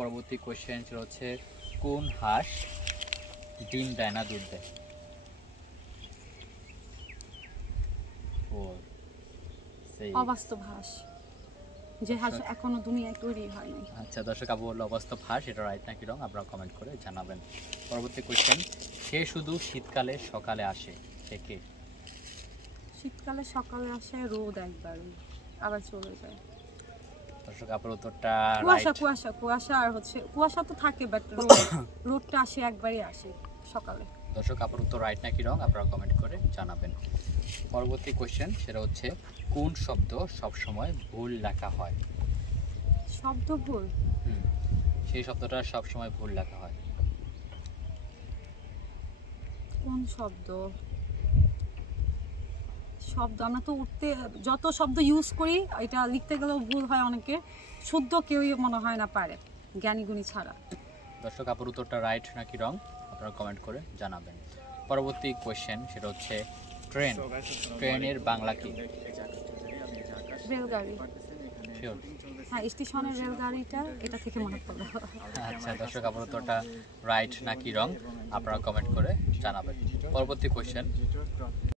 পরবর্তী কোশ্চেন সেটা হচ্ছে কোন হাঁস ডিম দেয় না দুধ দেয়? 4 3 অবাস্তব হাঁস, যে হাঁস এখনো দুনিয়ায় তৈরি হয়নি। আচ্ছা দর্শক, আপু বললো অবাস্তব হাঁস, এটা রাইট নাকি রং আপনারা কমেন্ট করে জানাবেন। পরবর্তী কোশ্চেন, সে শুধু শীতকালে সকালে আসে, সে কে? শীতকালে সকালে আসে রোদ একবার, আবার চলে যায়। দর্শক আপুর উত্তরটা কুয়াশা রাইট। কুয়াশা কুয়াশা আর হচ্ছে কুয়াশা তো থাকে, বাট রোদটা আসে একবারই আসে সকালে। দর্শক আপুর উত্তর রাইট নাকি রং আপনারা কমেন্ট করে জানাবেন। পরবর্তী কোশ্চেন সেটা হচ্ছে কোন শব্দ সব সময় ভুল লেখা হয়? শব্দ ভুল? সেই শব্দটা সব সময় ভুল লেখা হয়। কোন শব্দ? শব্দ আমরা তো উঠতে যত শব্দ ইউজ করি, এটা লিখতে গেলেও ভুল হয় অনেকে, শুদ্ধ কেউই মনে হয় না পারে, জ্ঞানীগুণী ছাড়া। দর্শক আপুর উত্তরটা রাইট নাকি রং আপনারা কমেন্ট করে জানাবেন। পরবর্তী কোশ্চেন সেটা হচ্ছে ট্রেন, ট্রেনের বাংলা কি? রেলগাড়ি। শিওর? হ্যাঁ, স্টেশনের রেলগাড়িটা, এটা থেকে মনে পড়লো। আচ্ছা দর্শক আপুর উত্তরটা রাইট নাকি রং আপনারা কমেন্ট করে জানাবেন। পরবর্তী কোশ্চেন,